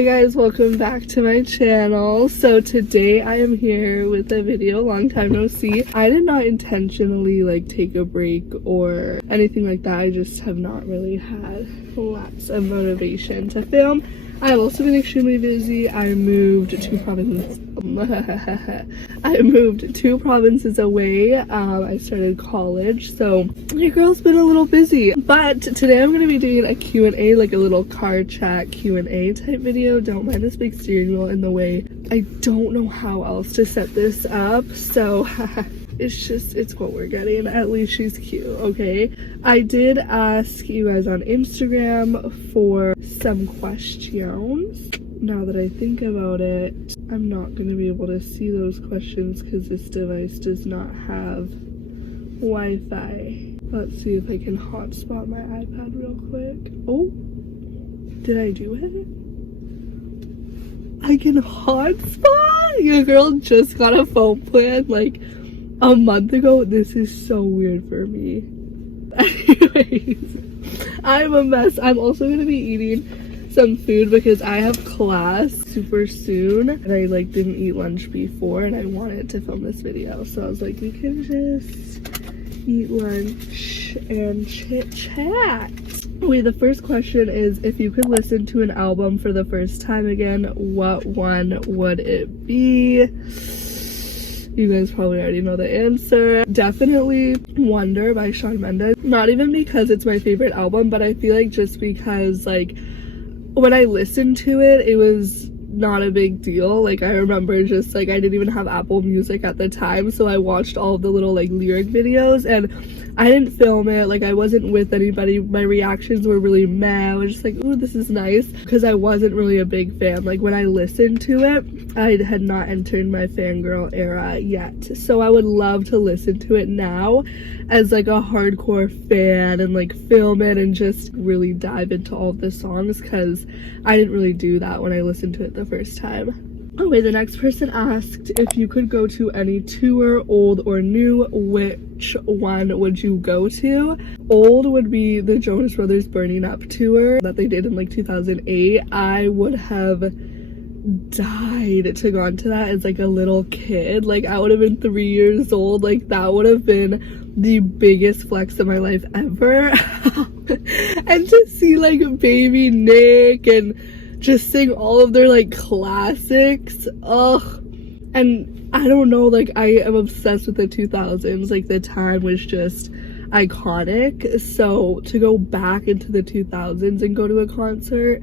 Hi guys, welcome back to my channel. So today I am here with a video, long time no see. I did not intentionally take a break or anything like that. I just have not really had lots of motivation to film. I've also been extremely busy. I moved two provinces away. I started college, so your girl's been a little busy. But today I'm going to be doing a Q&A, like a little car chat Q&A type video. Don't mind this big steering wheel in the way. I don't know how else to set this up, so it's what we're getting. At least she's cute, okay? I did ask you guys on Instagram for some questions. Now that I think about it, I'm not going to be able to see those questions because this device does not have Wi-Fi. Let's see if I can hotspot my iPad real quick. Oh, did I do it? I can hotspot? Your girl just got a phone plan like a month ago. This is so weird for me. Anyways, I'm a mess. I'm also going to be eating some food because I have class super soon and I didn't eat lunch before and I wanted to film this video, so I was like, we can just eat lunch and chit chat. Wait, the first question is, if you could listen to an album for the first time again, what one would it be? You guys probably already know the answer. Definitely Wonder by Shawn Mendes. Not even because it's my favorite album, but I feel like just because when I listened to it, it was not a big deal. I remember just I didn't even have Apple Music at the time, so I watched all of the little lyric videos and I didn't film it. I wasn't with anybody. My reactions were really meh. I was just ooh, this is nice, because I wasn't really a big fan. When I listened to it, I had not entered my fangirl era yet, so I would love to listen to it now as a hardcore fan and film it and just really dive into all of the songs, because I didn't really do that when I listened to it the first time. Oh wait, the next person asked, if you could go to any tour, old or new, which one would you go to? Old would be the Jonas Brothers Burning Up tour that they did in 2008. I would have died to go on to that as a little kid. I would have been 3 years old. That would have been the biggest flex of my life ever. And to see baby Nick and just sing all of their classics, and I don't know, I am obsessed with the 2000s. The time was just iconic, so to go back into the 2000s and go to a concert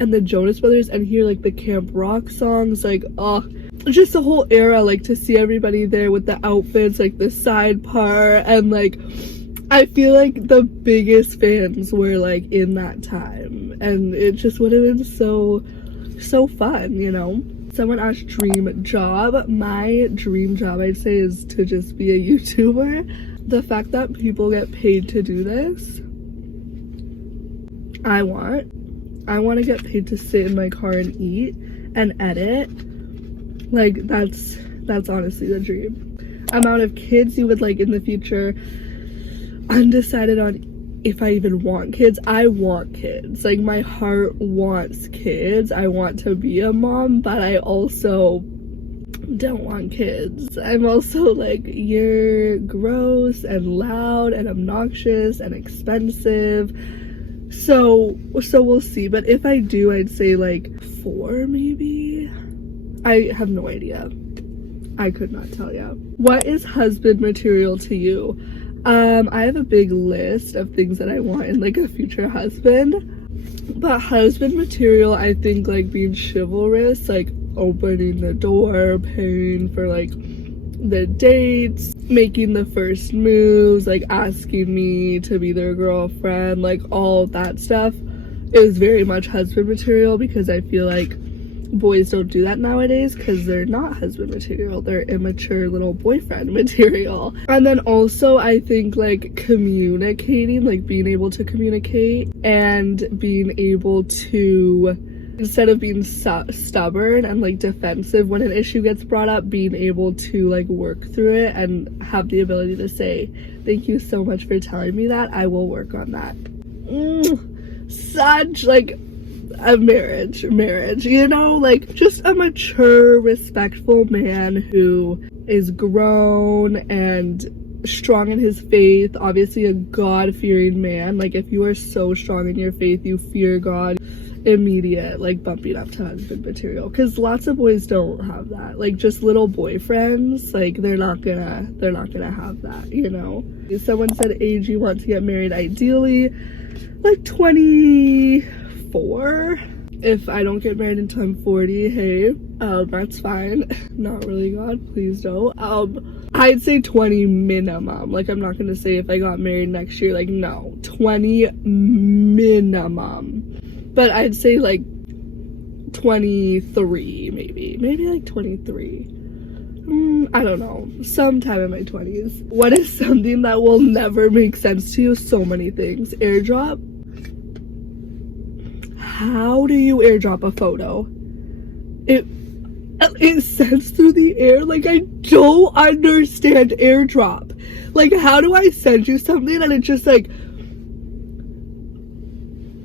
and the Jonas Brothers and hear the Camp Rock songs, just the whole era, to see everybody there with the outfits, the side part, and I feel the biggest fans were in that time, and it just would have been so fun, you know. Someone asked dream job. My dream job, I'd say, is to just be a YouTuber. The fact that people get paid to do this, I want to get paid to sit in my car and eat and edit. That's honestly the dream. Amount of kids you would in the future. Undecided on if I even want kids. I want kids. My heart wants kids. I want to be a mom, but I also don't want kids. I'm also you're gross and loud and obnoxious and expensive. So we'll see. But if I do, I'd say 4 maybe. I have no idea. I could not tell you. What is husband material to you? I have a big list of things that I want in a future husband, but husband material, I think being chivalrous, opening the door, paying for the dates, making the first moves, asking me to be their girlfriend, all that stuff is very much husband material, because I feel boys don't do that nowadays because they're not husband material, they're immature little boyfriend material. And then also I think communicating, being able to communicate and being able to, instead of being stubborn and defensive when an issue gets brought up, being able to work through it and have the ability to say, thank you so much for telling me that, I will work on that. Such a marriage, you know, like just a mature, respectful man who is grown and strong in his faith, obviously a God-fearing man. Like if you are so strong in your faith, you fear God, immediate like bumping up to husband material, because lots of boys don't have that. Like just little boyfriends, like they're not gonna have that, you know. Someone said age you want to get married, ideally like 24. If I don't get married until I'm 40, hey, that's fine. Not really, God, please don't. I'd say 20 minimum. Like I'm not gonna say if I got married next year, like no, 20 minimum. But I'd say like 23, maybe like 23. I don't know, sometime in my 20s. What is something that will never make sense to you? So many things. Airdrop. How do you airdrop a photo? It sends through the air. Like I don't understand airdrop. Like how do I send you something and it just like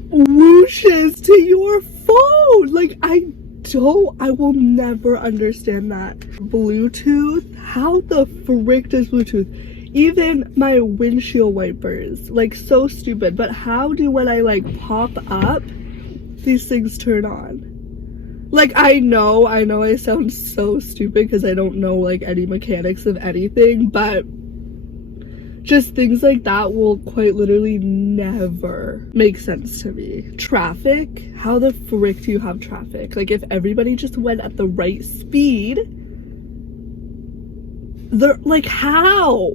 whooshes to your phone? Like I will never understand that. Bluetooth, how the frick does Bluetooth? Even my windshield wipers, like so stupid. But how do, when I like pop up, these things turn on? Like I know I sound so stupid because I don't know like any mechanics of anything, but just things like that will quite literally never make sense to me. Traffic, how the frick do you have traffic? Like if everybody just went at the right speed, they're like, how?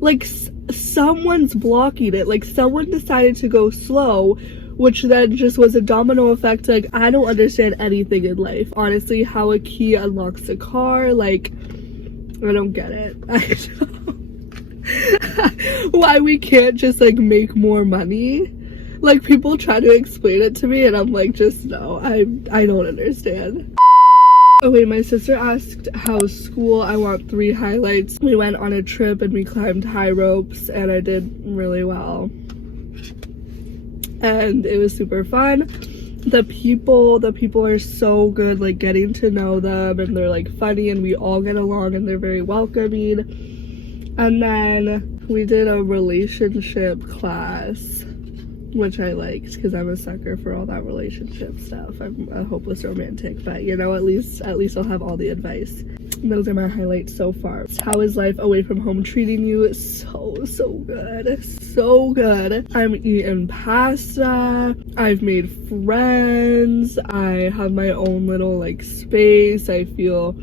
Like someone's blocking it. Like someone decided to go slow, which then just was a domino effect. Like I don't understand anything in life, honestly. How a key unlocks a car, like I don't get it. I don't. Why we can't just like make more money? Like people try to explain it to me and I'm like, just no, I don't understand. Oh wait, my sister asked how's school. I want 3 highlights. We went on a trip and we climbed high ropes and I did really well. And it was super fun. The people are so good, like getting to know them, and they're like funny and we all get along and they're very welcoming. And then we did a relationship class, which I liked because I'm a sucker for all that relationship stuff. I'm a hopeless romantic, but you know, at least I'll have all the advice. Those are my highlights so far. How is life away from home treating you? So good, so good. I'm eating pasta, I've made friends, I have my own little like space, I feel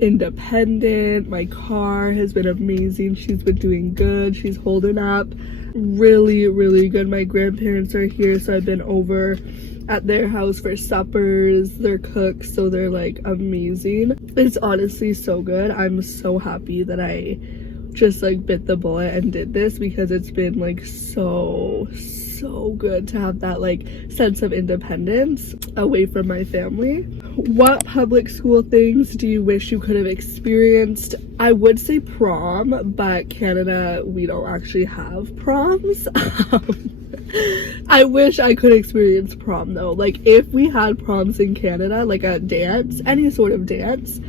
independent. My car has been amazing. She's been doing good. She's holding up really good. My grandparents are here, so I've been over at their house for suppers. They're cooks, so they're like amazing. It's honestly so good. I'm so happy that I just like bit the bullet and did this, because it's been like so good to have that like sense of independence away from my family. What public school things do you wish you could have experienced? I would say prom, but Canada, we don't actually have proms. I wish I could experience prom though. Like if we had proms in Canada, like a dance, any sort of dance,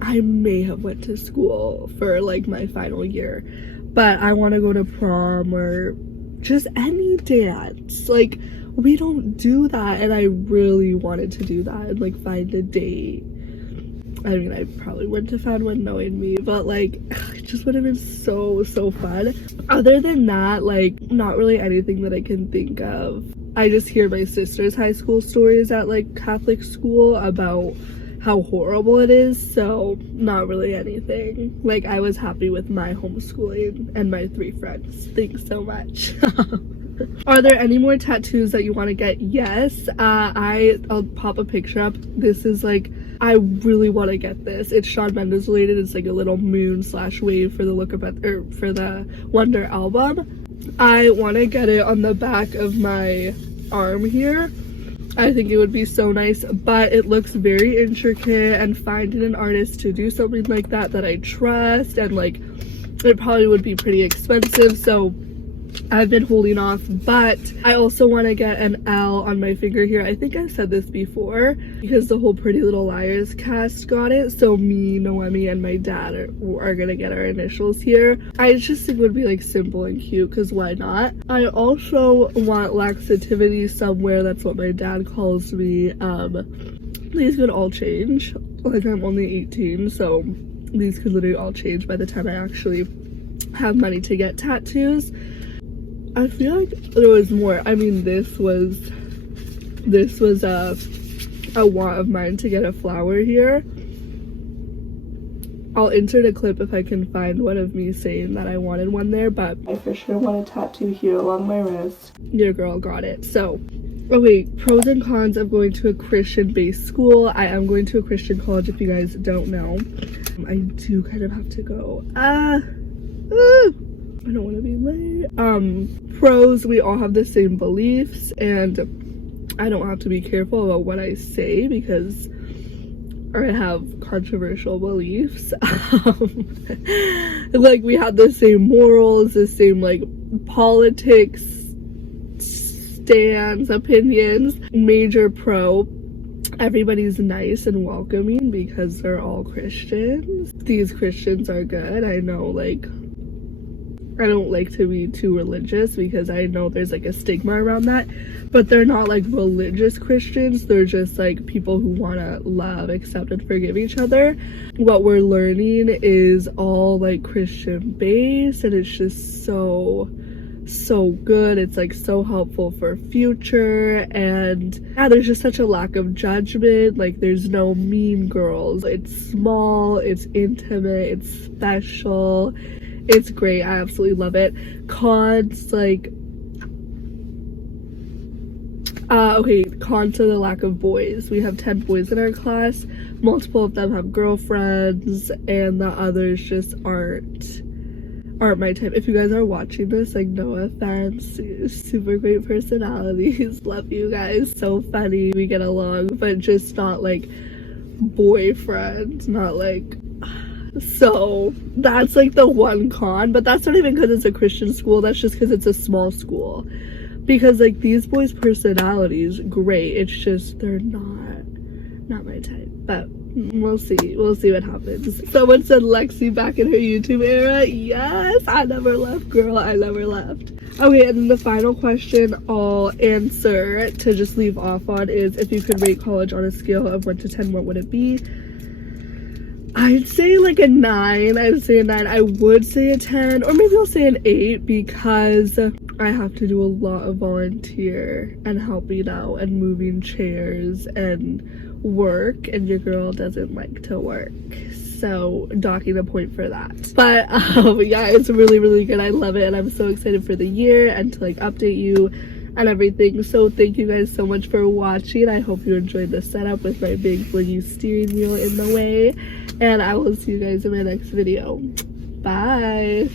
I may have went to school for like my final year. But I want to go to prom or just any dance. Like we don't do that, and I really wanted to do that and like find a date. I mean, I probably wouldn't have found one knowing me, but like it just would have been so fun. Other than that, like not really anything that I can think of. I just hear my sister's high school stories at like Catholic school about how horrible it is, so not really anything. Like I was happy with my homeschooling and my 3 friends. Thanks so much. Are there any more tattoos that you want to get? Yes. I'll pop a picture up. This is like, I really want to get this. It's Shawn Mendes related. It's like a little moon / wave for the look up at, or for the Wonder album. I want to get it on the back of my arm here. I think it would be so nice, but it looks very intricate, and finding an artist to do something like that I trust, and like it probably would be pretty expensive, so I've been holding off, but I also want to get an L on my finger here. I think I said this before because the whole Pretty Little Liars cast got it. So me, Noemi, and my dad are gonna get our initials here. I just think it would be like simple and cute because why not? I also want laxativity somewhere. That's what my dad calls me. These could all change. Like I'm only 18, so these could literally all change by the time I actually have money to get tattoos. I feel like there was more. I mean, this was a want of mine to get a flower here. I'll insert a clip if I can find one of me saying that I wanted one there, but I for sure want a tattoo here along my wrist. Your girl got it. So, okay, pros and cons of going to a Christian-based school. I am going to a Christian college if you guys don't know. I do kind of have to go. I don't want to be late. Pros, we all have the same beliefs, and I don't have to be careful about what I say because I have controversial beliefs. Like, we have the same morals, the same, like, politics, stands, opinions. Major pro, everybody's nice and welcoming because they're all Christians. These Christians are good. I know, like, I don't like to be too religious because I know there's like a stigma around that, but they're not like religious Christians. They're just like people who want to love, accept, and forgive each other. What we're learning is all like Christian based, and it's just so good. It's like so helpful for future, and yeah, there's just such a lack of judgment. Like there's no mean girls. It's small, it's intimate, it's special. It's great. I absolutely love it. Cons, like, okay, cons are the lack of boys. We have 10 boys in our class. Multiple of them have girlfriends, and the others just aren't my type. If you guys are watching this, like, no offense, super great personalities. Love you guys. So funny. We get along, but just not like boyfriends, not like. So that's like the one con, but that's not even because it's a Christian school. That's just because it's a small school. Because like these boys' personalities, great. It's just they're not my type. But we'll see what happens. Someone said Lexi back in her YouTube era. Yes, I never left, girl. I never left. Okay, and then the final question I'll answer to just leave off on is, if you could rate college on a scale of 1 to 10, what would it be? I'd say like a 9. I'd say a 9. I would say a 10, or maybe I'll say an 8 because I have to do a lot of volunteer and helping out and moving chairs and work, and your girl doesn't like to work. So docking a point for that. But yeah, it's really good. I love it, and I'm so excited for the year and to like update you and everything. So thank you guys so much for watching. I hope you enjoyed the setup with my big blingy steering wheel in the way, and I will see you guys in my next video. Bye.